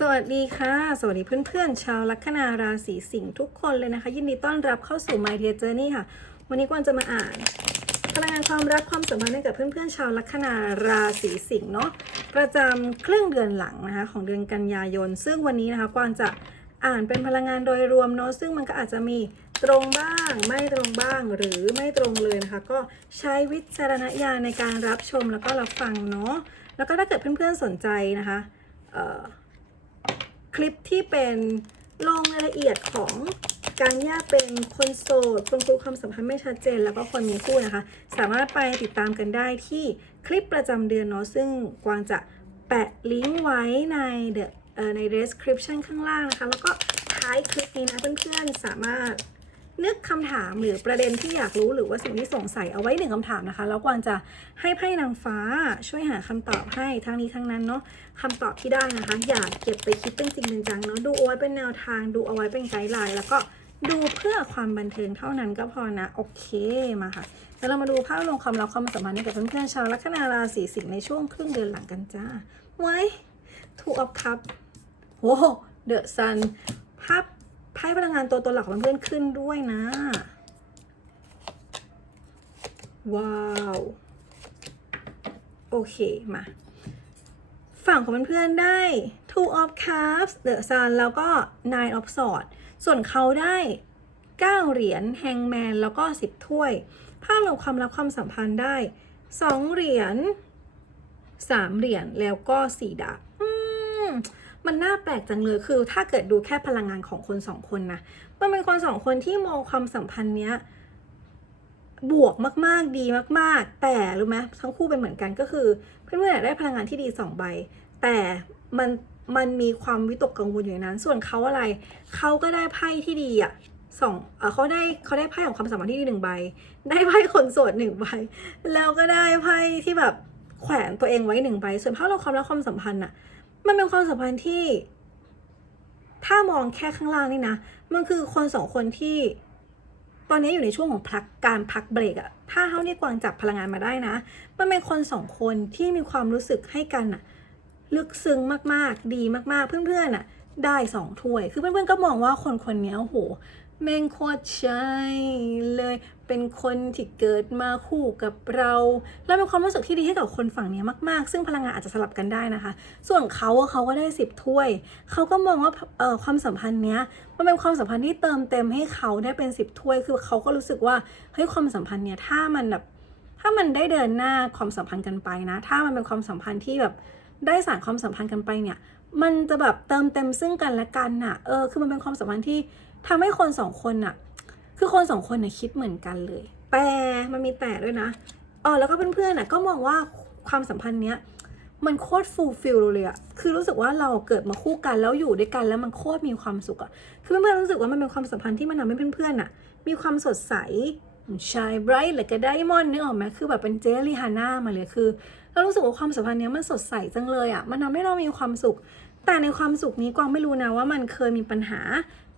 สวัสดีค่ะ สวัสดีเพื่อนๆ ชาวลัคนาราศีสิงห์ทุกคนเลยนะคะ ยินดีต้อนรับเข้าสู่ My Dear Journey ค่ะ วันนี้กวนจะมาอ่านพลังงานความรักความสัมพันธ์ให้กับเพื่อนๆ ชาวลัคนาราศีสิงห์เนาะประจำเครึ่องเดือนหลังนะคะของเดือนกันยายน ซึ่งวันนี้นะคะกวางจะอ่านเป็นพลังงานโดยรวมเนาะซึ่งมันก็อาจจะมีตรงบ้างไม่ตรงบ้างหรือไม่ตรงเลยนะคะ ก็ใช้วิจารณญาณในการรับชมแล้วก็รับฟังเนาะแล้วก็ถ้าเกิดเพื่อนๆสนใจนะคะ คลิปที่เป็นลงรายละเอียดของการแยกเป็นคนโสด คนคุยความสัมพันธ์ไม่ชัดเจน แล้วก็คนมีคู่นะคะ สามารถไปติดตามกันได้ที่คลิปประจำเดือนเนาะซึ่งกวางจะแปะลิงก์ไว้ในเดใน description ข้างล่างนะคะ แล้วก็ท้ายคลิปนี้นะเพื่อนๆ สามารถ นึกคำถามหรือประเด็นที่อยากรู้หรือว่าสิ่งที่สงสัยเอาไว้หนึ่งคำถามนะคะ แล้วกวางจะให้ไพ่นางฟ้าช่วยหาคำตอบให้ทั้งนี้ทั้งนั้นเนาะคำตอบที่ได้นะคะ อย่าเก็บไปคิดเป็นจริงเป็นจังเนาะดูเอาไว้เป็นแนวทางดูเอาไว้เป็นไกด์ไลน์แล้วก็ดูเพื่อความบันเทิงเท่านั้นก็พอนะ โอเคมาค่ะแล้วเรามาดูภาพรวมความรักความสัมพันธ์กับเพื่อนๆชาวลัคนาราศีสิงห์ในช่วงครึ่งเดือนหลังกันจ้าไว้ทูอัพคัพโว้เดอะซันภาพ ไพ่พลังงานตัวตัวหลักของเพื่อนขึ้นด้วยนะ ว้าว โอเค มา ฝั่งของเพื่อนๆได้ two of cups the sun แล้วก็ nine of swords ส่วนเขาได้9เหรียญ hangman แล้วก็ 10 ถ้วยภาพรวมความรักความสัมพันธ์ได้ 2 เหรียญ 3 เหรียญแล้วก็ 4ดาบมันน่าแปลกจังเลยคือถ้าเกิดดูแค่พลังงานของคนสองคนนะมันเป็นคนสองคนที่มองความสัมพันธ์เนี้ยบวกมากๆดีมาก ๆ แต่รู้ไหมทั้งคู่เป็นเหมือนกันก็คือ เพื่อนๆได้พลังงานที่ดีสองใบ แต่มันมันมีความวิตกกังวลอยู่ในนั้น ส่วนเขาอะไรเขาก็ได้ไพ่ที่ดีอะสองเอเขาได้เขาได้ไพ่ของความสัมพันธ์ที่ดีหนึ่งใบ ได้ไพ่คนโสดหนึ่งใบ แล้วก็ได้ไพ่ที่แบบแขวนตัวเองไว้หนึ่งใบ ส่วนภาพรวมความรักความสัมพันธ์อะ มันเป็นความสัมพันธ์ที่ ถ้ามองแค่ข้างล่างนี่นะ มันคือคนสองคนที่ ตอนนี้อยู่ในช่วงของพักการพักเบรกอะถ้าเท่านี่กวางจับพลังงานมาได้นะ มันเป็นคนสองคนที่มีความรู้สึกให้กันอะลึกซึ้งมากๆ ดีมากๆ เพื่อนๆอะได้สองถ้วย คือเพื่อนๆก็มองว่าคนคนนี้โอ้โห แม่งโคตรใช่เลย เป็นคนที่เกิดมาคู่กับเรา แล้วเป็นความรู้สึกที่ดีให้กับคนฝั่งนี้มาก ๆ ซึ่งพลังงานอาจจะสลับกันได้นะคะ ส่วนเขาเขาก็ได้สิบถ้วย เขาก็มองว่าความสัมพันธ์เนี้ยมันเป็นความสัมพันธ์ที่เติมเต็มให้เขาได้เป็นสิบถ้วย คือเขาก็รู้สึกว่าเฮ้ยความสัมพันธ์เนี้ยถ้ามันแบบถ้ามันได้เดินหน้าความสัมพันธ์กันไปนะ ถ้ามันเป็นความสัมพันธ์ที่แบบได้สานความสัมพันธ์กันไปเนี่ย มันจะแบบเติมเต็มซึ่งกันและกันน่ะ เออ คือมันเป็นความสัมพันธ์ที่ทำให้คนสองคนน่ะ คือคนสองคนน่ะคิดเหมือนกันเลย แต่มันมีแต่ด้วยนะอ๋อแล้วก็เพื่อนๆน่ะก็มองว่าความสัมพันธ์เนี้ยมันโคตรฟูลฟิลเลยอะคือรู้สึกว่าเราเกิดมาคู่กันแล้วอยู่ด้วยกันแล้วมันโคตรมีความสุขอะคือเพื่อนๆรู้สึกว่ามันเป็นความสัมพันธ์ที่มันทำให้เพื่อนๆน่ะ มีความสดใสชายไบรท์หรือก็ไดมอนด์นึกออกไหมคือแบบเป็นเจลลี่ฮาน่ามาเลยคือ เรารู้สึกว่าความสัมพันธ์เนี้ยมันสดใสจังเลยอะมันทำให้เรามีความสุข แต่ในความสุขนี้กวางไม่รู้นะว่ามันเคยมีปัญหา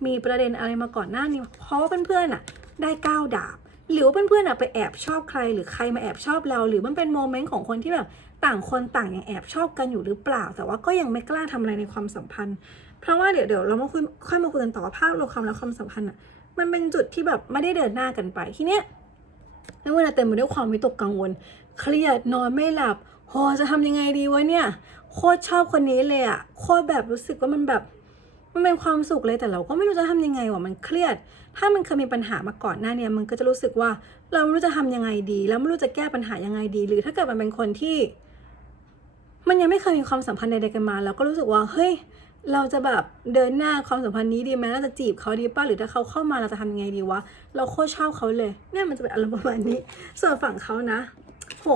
มีประเด็นอะไรมาก่อนหน้านี้ เพราะว่าเพื่อนๆน่ะ ได้ก้าวดาบ หรือว่าเพื่อนๆน่ะไปแอบชอบใคร หรือใครมาแอบชอบเรา หรือมันเป็นโมเมนต์ของคนที่แบบต่างคนต่างยังแอบชอบกันอยู่หรือเปล่า แต่ว่าก็ยังไม่กล้าทำอะไรในความสัมพันธ์ เพราะว่าเดี๋ยวเดี๋ยวเรามาคุยค่อยมาคุยกันต่อว่าภาพรวมความรักความสัมพันธ์อะ มันเป็นจุดที่แบบไม่ได้เดินหน้ากันไป ทีเนี้ยแล้วเวลาเต็มไปด้วยความวิตกกังวล เครียดนอนไม่หลับโหจะทำยังไงดีวะเนี่ย โคตรชอบคนนี้เลยอะโคตรแบบรู้สึกว่ามันแบบมันเป็นความสุขเลยแต่เราก็ไม่รู้จะทำยังไงว่ะมันเครียด ถ้ามันเคยมีปัญหามาก่อนหน้าเนี่ยมันก็จะรู้สึกว่าเราไม่รู้จะทำยังไงดี แล้วไม่รู้จะแก้ปัญหายังไงดี หรือถ้าเกิดมันเป็นคนที่ มันยังไม่เคยมีความสัมพันธ์ใดๆกันมาเราก็รู้สึกว่าเฮ้ยเราจะแบบเดินหน้าความสัมพันธ์นี้ดีไหมเราจะจีบเขาดีป่ะหรือถ้าเขาเข้ามาเราจะทำยังไงดีวะเราโคตรชอบเขาเลยเนี่ยมันจะเป็นอารมณ์ประมาณนี้ส่วนฝั่งเขานะ โห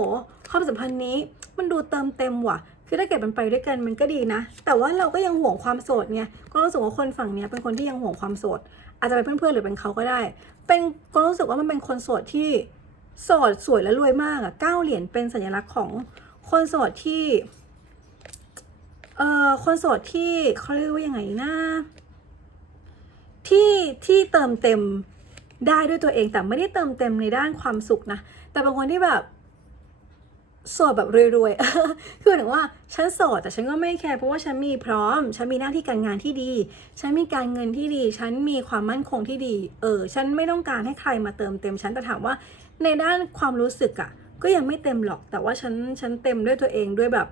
ความสัมพันธ์นี้มันดูเติมเต็มว่ะ คือถ้าเกิดมันไปด้วยกันมันก็ดีนะ แต่ว่าเราก็ยังห่วงความโสดไงก็รู้สึกว่าคนฝั่งเนี้ยเป็นคนที่ยังห่วงความโสด อาจจะเป็นเพื่อนๆหรือเป็นเขาก็ได้ เป็นก็รู้สึกว่ามันเป็นคนโสดที่โสดสวยและรวยมากอะเก้าเหรียญเป็นสัญลักษณ์ของคนโสดที่เอ่อคนโสดที่เขาเรียกว่ายังไงนะที่ที่เติมเต็มได้ด้วยตัวเองแต่ไม่ได้เติมเต็มในด้านความสุขนะ แต่บางคนที่แบบ โสดแบบรวยๆ คือถึงว่าฉันโสดแต่ฉันก็ไม่แคร์เพราะว่าฉันมีพร้อม ฉันมีหน้าที่การงานที่ดี ฉันมีการเงินที่ดี ฉันมีความมั่นคงที่ดี เออ ฉันไม่ต้องการให้ใครมาเติมเต็มฉันแต่ถามว่าในด้านความรู้สึกอะก็ยังไม่เต็มหรอก แต่ว่าฉันฉันเต็มด้วยตัวเองด้วยแบบ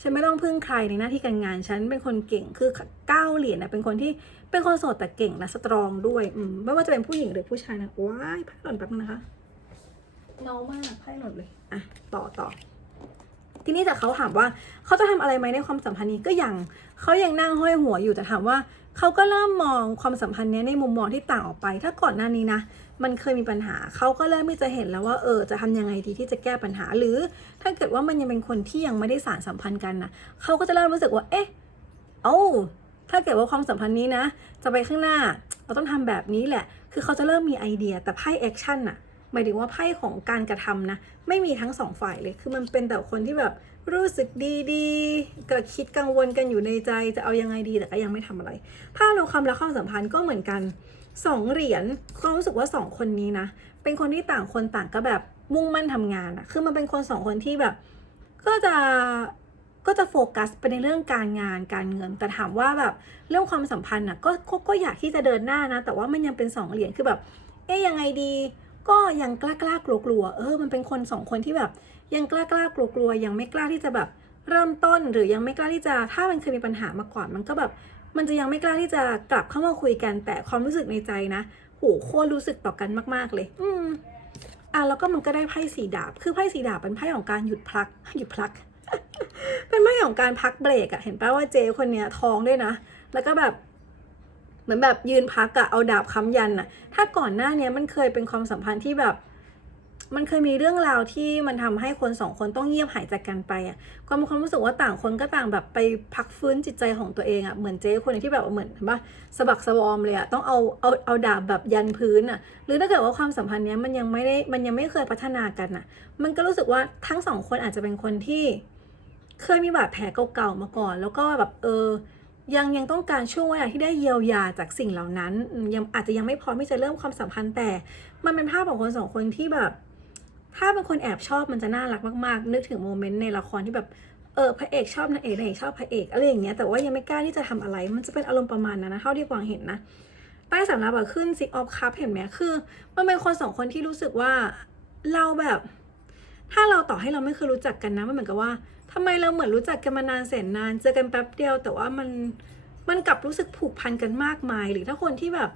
ฉันไม่ต้องพึ่งใครในหน้าที่การงาน ฉันเป็นคนเก่งคือก้าวเหรียญนะเป็นคนที่เป็นคนโสดแต่เก่งและสตรองด้วยอืมไม่ว่าจะเป็นผู้หญิงหรือผู้ชายนะว้ายไพ่หล่นแป๊บนึงนะคะเมามากไพ่หล่นเลย อะต่อต่อทีนี้แต่เขาถามว่าเขาจะทำอะไรไหมในความสัมพันธ์นี้ก็ยังเขายังนั่งห้อยหัวอยู่แต่ถามว่าเขาก็เริ่มมองความสัมพันธ์นี้ในมุมมองที่ต่างออกไป ถ้าก่อนหน้านี้นะ มันเคยมีปัญหาเขาก็เริ่มที่จะเห็นแล้วว่าเออจะทำยังไงดีที่จะแก้ปัญหา หรือถ้าเกิดว่ามันยังเป็นคนที่ยังไม่ได้สารสัมพันธ์กันนะเขาก็จะเริ่มรู้สึกว่าเอ๊ะเอ้าถ้าเกิดว่าความสัมพันธ์นี้นะ จะไปข้างหน้า เราต้องทำแบบนี้แหละ คือเขาจะเริ่มมีไอเดียแต่ไพ่แอคชั่นน่ะ หมายถึงว่าไพ่ของการกระทำนะ ไม่มีทั้งสองฝ่ายเลย คือมันเป็นแต่คนที่แบบรู้สึกดีๆก็คิดกังวลกันอยู่ในใจจะเอายังไงดีแต่ก็ยังไม่ทำอะไรภาพในความรักความสัมพันธ์ก็เหมือนกันสองเหรียญควารู้สึกว่าสองคนนี้นะ เป็นคนที่ต่างคนต่างก็แบบมุ่งมั่นทำงานอะคือมันเป็นคนสองคนที่แบบ ก็จะก็จะโฟกัสไปในเรื่องการงานการเงิน แต่ถามว่าแบบเรื่องความสัมพันธ์อะก็ก็ก็อยากที่จะเดินหน้านะ แต่ว่ามันยังเป็นสองเหรียญคือแบบ เอ๊ยยังไงดี ก็ยังกล้ากล้ากลัวกลัวเออ มันเป็นคนสองคนที่แบบ ยังกล้ากล้ากลัวกลัวยังไม่กล้าที่จะแบบเริ่มต้นหรือยังไม่กล้าที่จะ ถ้ามันเคยมีปัญหามาก่อน มันก็แบบ มันจะยังไม่กล้าที่จะกลับเข้ามาคุยกัน แต่ความรู้สึกในใจนะโหโคตรรู้สึกต่อกันมาก ๆ เลย อืมอะแล้วก็มันก็ได้ไพ่สีดาบ คือไพ่สีดาบเป็นไพ่ของการหยุดพัก หยุดพัก เป็นไพ่ของการพักเบรกอะเห็นป่ะว่าเจคนเนี้ยท้องด้วยนะ แล้วก็แบบ เหมือนแบบยืนพักอะเอาดาบค้ำยันอะถ้าก่อนหน้าเนี้ยมันเคยเป็นความสัมพันธ์ที่แบบ มันเคยมีเรื่องราวที่มันทำให้คนสองคนต้องเงียบหายจากกันไปอะความความรู้สึกว่าต่างคนก็ต่างแบบไปพักฟื้นจิตใจของตัวเองอะเหมือนเจ๊คนที่แบบเหมือนเห็นปะสะบักสะบอมเลยอะต้องเอาเอาเอาดาบแบบยันพื้นอะหรือถ้าเกิดว่าความสัมพันธ์เนี้ยมันยังไม่ได้มันยังไม่เคยพัฒนากันอะมันก็รู้สึกว่าทั้งสองคนอาจจะเป็นคนที่ เคยมีบาดแผลเก่าๆมาก่อน แล้วก็แบบเออ ยังยังต้องการช่วงเวลาที่ได้เยียวยาจากสิ่งเหล่านั้น ยังอาจจะยังไม่พร้อมที่จะเริ่มความสัมพันธ์แต่ มันเป็นภาพของคนสองคนที่แบบ ถ้าเป็นคนแอบชอบมันจะน่ารักมากๆ นึกถึงโมเมนต์ในละครที่แบบเออพระเอกชอบนางเอกนางเอกชอบพระเอกอะไรอย่างเงี้ยแต่ว่ายังไม่กล้าที่จะทำอะไร มันจะเป็นอารมณ์ประมาณนั้นนะเท่าที่กวางเห็นนะใต้สำรับอะขึ้นซิกออฟคัพเห็นไหมคือ มันเป็นคนสองคนที่รู้สึกว่าเราแบบ ถ้าเราต่อให้เราไม่เคยรู้จักกันนะมันเหมือนกับว่า ทำไมเราเหมือนรู้จักกันมานานแสนนาน เจอกันแป๊บเดียว แต่ว่ามันมันกลับรู้สึกผูกพันกันมากมาย หรือถ้าคนที่แบบ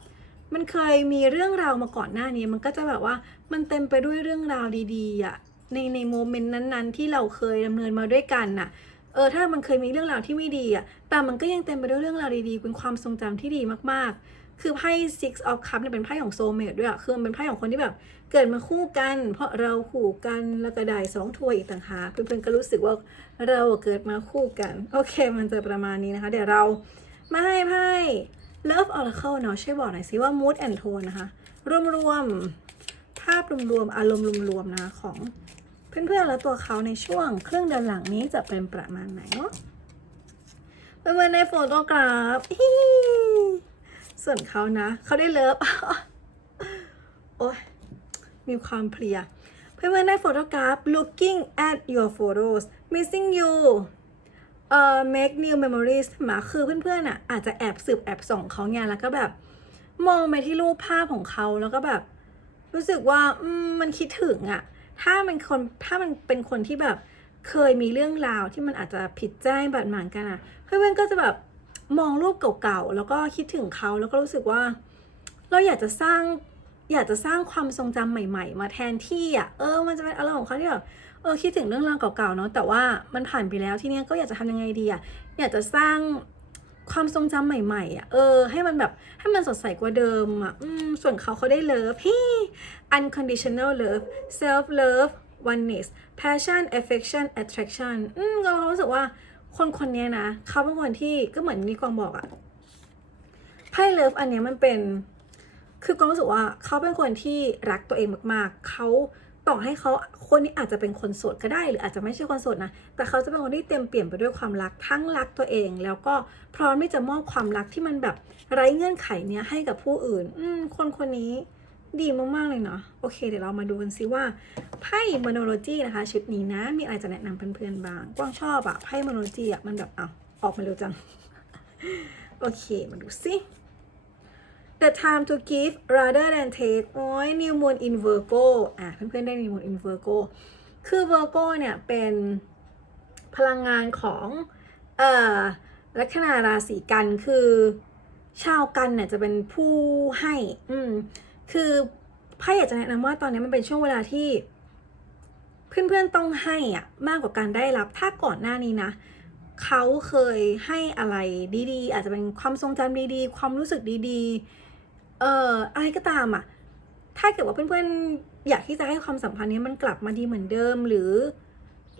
มันเคยมีเรื่องราวมาก่อนหน้านี้ มันก็จะแบบว่ามันเต็มไปด้วยเรื่องราวดีๆอะในในโมเมนต์นั้นๆ ที่เราเคยดำเนินมาด้วยกันน่ะเออถ้ามันเคยมีเรื่องราวที่ไม่ดีอะแต่มันก็ยังเต็มไปด้วยเรื่องราวดีๆ เป็นความทรงจำที่ดีมากๆ คือไพ่ six of cups เนี่ยเป็นไพ่ของโซเมดด้วยอะคือมันเป็นไพ่ของคนที่แบบ เกิดมาคู่กัน เพราะเราคู่กันแล้วก็ได้สองถ้วยอีกต่างหากเพื่อนๆก็รู้สึกว่าเราเกิดมาคู่กัน โอเค มันจะประมาณนี้นะคะ เดี๋ยวเรามาให้ไพ่ Love Oracle เนาะช่วยบอกหน่อยสิว่า mood and tone นะคะ รวมๆ ภาพรวมๆ อารมณ์รวมๆนะของเพื่อนๆ และตัวเขาในช่วงครึ่งเดือนหลังนี้จะเป็นประมาณไหนเนาะเพื่อนๆในโฟโตกราฟฮิ ส่วนเขานะ เขาได้เลิฟ โอ้ยมีความเพลีย เพื่อนๆได้โฟโตกราฟ looking at your photos missing you เอ่อ make new memories หมาคือเพื่อนๆอะอาจจะแอบสืบแอบส่องเขาไงแล้วก็แบบ มองไปที่รูปภาพของเขาแล้วก็แบบ รู้สึกว่าอืมมันคิดถึงอะ ถ้ามันคนถ้ามันเป็นคนที่แบบเคยมีเรื่องราวที่มันอาจจะผิดใจบาดหมางกันอะ เพื่อนๆก็จะแบบ มองรูปเก่าๆ แล้วก็คิดถึงเขาแล้วก็รู้สึกว่า เราอยากจะสร้างอยากจะสร้างความทรงจำใหม่ ๆ มาแทนที่อะเออมันจะเป็นอารมณ์ของเขาที่แบบเออคิดถึงเรื่องราวเก่าๆเนาะแต่ว่ามันผ่านไปแล้วที่เนี้ยก็อยากจะทำยังไงดีอะอยากจะสร้างความทรงจำใหม่ๆอะเออ ให้มันแบบให้มันสดใสกว่าเดิมอะอืมส่วนเขาเขาได้เลิฟพี่ unconditional love self love oneness passion affection attraction อืมเรารู้สึกว่า คนคนนี้นะเขาเป็นคนที่ก็เหมือนนี่กวางบอกอะไพ่เลิฟอันเนี้ยมันเป็น คือกวางรู้สึกว่าเขาเป็นคนที่รักตัวเองมากๆเขาต่อให้เขาคนนี้อาจจะเป็นคนโสดก็ได้ หรืออาจจะไม่ใช่คนโสดนะ แต่เขาจะเป็นคนที่เต็มเปี่ยมไปด้วยความรักทั้งรักตัวเอง แล้วก็พร้อมที่จะมอบความรักที่มันแบบไร้เงื่อนไขเนี้ยให้กับผู้อื่น อืมคนคนนี้ ดีมากๆเลยเนาะโอเค เดี๋ยวเรามาดูกันซิว่าไพ่มโนโลจีนะคะ ชุดนี้นะ มีอะไรจะแนะนำเพื่อนๆบ้าง กว้างชอบอะไพ่มโนโลจีอะมันแบบเอาออกมาเร็วจัง โอเค มาดูซิ The time to give rather than take โอ้ย New Moon in Virgo อะเพื่อนๆได้ New Moon in Virgo คือ Virgo เนี่ยเป็นพลังงานของเอ่อลัคนาราศีกันคือชาวกันเนี่ยจะเป็นผู้ให้ อืม คือไพ่อยากจะแนะนำว่าตอนนี้มันเป็นช่วงเวลาที่เพื่อนๆต้องให้อะมากกว่าการได้รับ ถ้าก่อนหน้านี้นะเขาเคยให้อะไรดีๆ อาจจะเป็นความทรงจำดีๆ ความรู้สึกดีๆ เอ่ออะไรก็ตามอะ ถ้าเกิดว่าเพื่อนๆ อยากที่จะให้ความสัมพันธ์นี้มันกลับมาดีเหมือนเดิมหรือ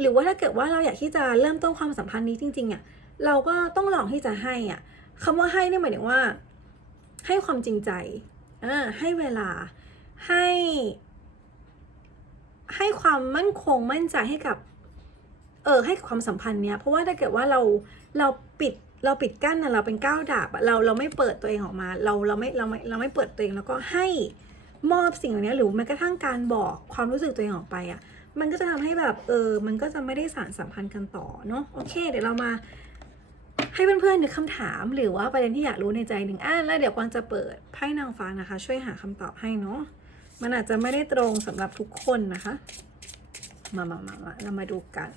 หรือว่าถ้าเกิดว่าเราอยากที่จะเริ่มต้นความสัมพันธ์นี้จริงๆอะเราก็ต้องลองที่จะให้อะคำว่าให้เนี่ยหมายถึงว่า ให้ความจริงใจ อ่าให้เวลาให้ให้ความมั่นคงมั่นใจให้กับเออให้ความสัมพันธ์เนี้ยเพราะว่าถ้าเกิดว่าเราเราปิดเราปิดกั้นนะเราเป็นก้าวดาบเราเราไม่เปิดตัวเองออกมา เราเราไม่เราไม่เราไม่เปิดตัวเองแล้วก็ให้มอบสิ่งเหล่านี้หรือแม้กระทั่งการบอกความรู้สึกตัวเองออกไปอะมันก็จะทำให้แบบเออมันก็จะไม่ได้สานสัมพันธ์กันต่อเนาะโอเค เดี๋ยวเรามา ให้เพื่อนๆนึกคำถามหรือว่าประเด็นที่อยากรู้ในใจหนึ่งอะแล้วเดี๋ยวกวางจะเปิดไพ่นางฟ้านะคะ ช่วยหาคำตอบให้เนาะมันอาจจะไม่ได้ตรงสำหรับทุกคนนะคะ มามามามาเรามาดูกัน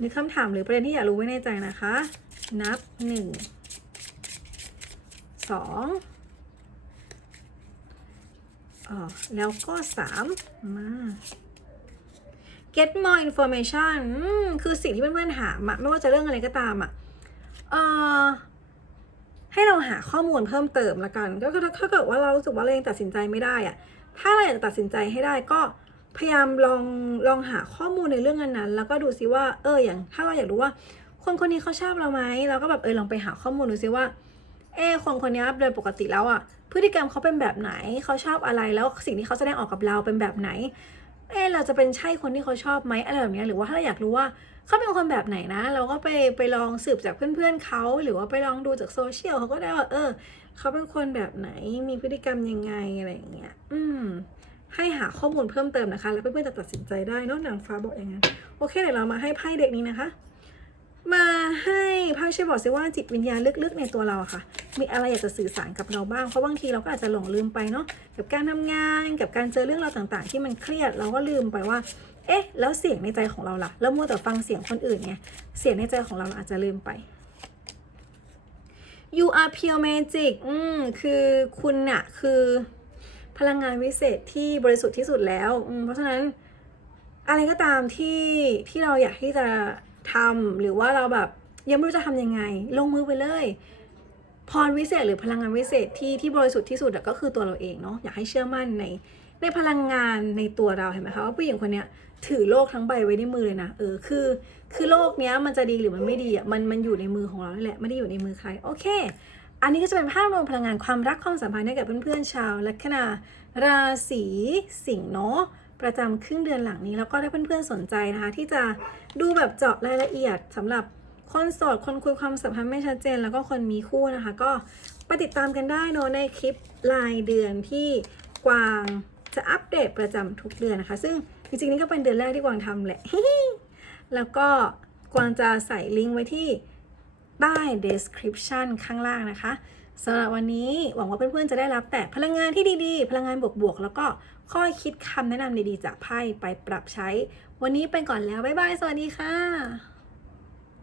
นึกคำถามหรือประเด็นที่อยากรู้ไว้ในใจนะคะ นับหนึ่งสองอ๋อแล้วก็สามมา get more information อืมคือสิ่งที่เพื่อนๆถามะไม่ว่าจะเรื่องอะไรก็ตามอะเอ่อให้เราหาข้อมูลเพิ่มเติมละกัน ก็ถ้าเกิดว่าเรารู้สึกว่าเรายังตัดสินใจไม่ได้อะ ถ้าเราอยากจะตัดสินใจให้ได้ก็พยายามลองลองหาข้อมูลในเรื่องนั้นๆแล้วก็ดูซิว่า เอออย่าง ถ้าเราอยากรู้ว่า คนคนนี้เขาชอบเราไหมเราก็แบบเออลองไปหาข้อมูลดูซิว่า เออคนคนนี้โดยปกติแล้วอะพฤติกรรมเขาเป็นแบบไหนเขาชอบอะไรแล้วสิ่งที่เขาแสดงออกกับเราเป็นแบบไหน เออเราจะเป็นใช่คนที่เขาชอบไหมอะไรแบบนี้หรือว่าถ้าเราอยากรู้ว่าเขาเป็นคนแบบไหนนะ เราก็ไปไปลองสืบจากเพื่อนๆเขาหรือว่าไปลองดูจากโซเชียลเขาก็ได้ว่า เออเขาเป็นคนแบบไหนมีพฤติกรรมยังไงอะไรอย่างเงี้ยอืมให้หาข้อมูลเพิ่มเติมนะคะ แล้วเพื่อนๆจะตัดสินใจได้นอกนางฟ้าบอกอย่างนั้นโอเคเดี๋ยวเรามาให้ไพ่เด็กนี้นะคะ มาให้ไพ่ช่วยบอกสิว่าจิตวิญญาณลึกๆในตัวเราอะค่ะ มีอะไรอยากจะสื่อสารกับเราบ้าง เพราะบางทีเราก็อาจจะหลงลืมไปเนาะกับการทำงานกับการเจอเรื่องราวต่างๆ ที่มันเครียดเราก็ลืมไปว่า เอ๊ะ แล้วเสียงในใจของเราล่ะแล้วมัวแต่ฟังเสียงคนอื่นไงเสียงในใจของเราเราอาจจะลืมไป you are pure magic อืมคือคุณน่ะคือพลังงานวิเศษที่บริสุทธิ์ที่สุดแล้วอืมเพราะฉะนั้นอะไรก็ตามที่ที่เราอยากที่จะ ทำหรือว่าเราแบบยังไม่รู้จะทำยังไง ลงมือไปเลย พรวิเศษหรือพลังงานวิเศษที่ที่บริสุทธิ์ที่สุดก็คือตัวเราเองเนาะอยากให้เชื่อมั่นในในพลังงานในตัวเราเห็นไหมคะว่าผู้หญิงคนเนี้ยถือโลกทั้งใบไว้ในมือเลยนะเออคือ คือโลกเนี้ยมันจะดีหรือมันไม่ดีอะมันมันอยู่ในมือของเรานี่แหละไม่ได้อยู่ในมือใครโอเค อันนี้ก็จะเป็นภาพรวมพลังงานความรักความสัมพันธ์ให้กับเพื่อนๆชาวลัคนาราศีสิงห์เนาะ ประจำครึ่งเดือนหลังนี้ แล้วก็ถ้าเพื่อนๆสนใจนะคะ ที่จะดูแบบเจาะรายละเอียดสำหรับคนโสดคนคุยความสัมพันธ์ไม่ชัดเจน แล้วก็คนมีคู่นะคะ ก็ไปติดตามกันได้เนอะในคลิปรายเดือนที่กวางจะอัปเดตประจำทุกเดือนนะคะ ซึ่งจริงๆนี่ก็เป็นเดือนแรกที่กวางทำแหละ แล้วก็กวางจะใส่ลิงก์ไว้ที่ใต้ description ข้างล่างนะคะสำหรับวันนี้หวังว่าเพื่อนๆจะได้รับแต่พลังงานที่ดีๆ พลังงานบวกๆ แล้วก็ ข้อคิดคำแนะนำดีๆจากไพ่ไปปรับใช้ วันนี้ไปก่อนแล้ว บ๊ายบาย สวัสดีค่ะ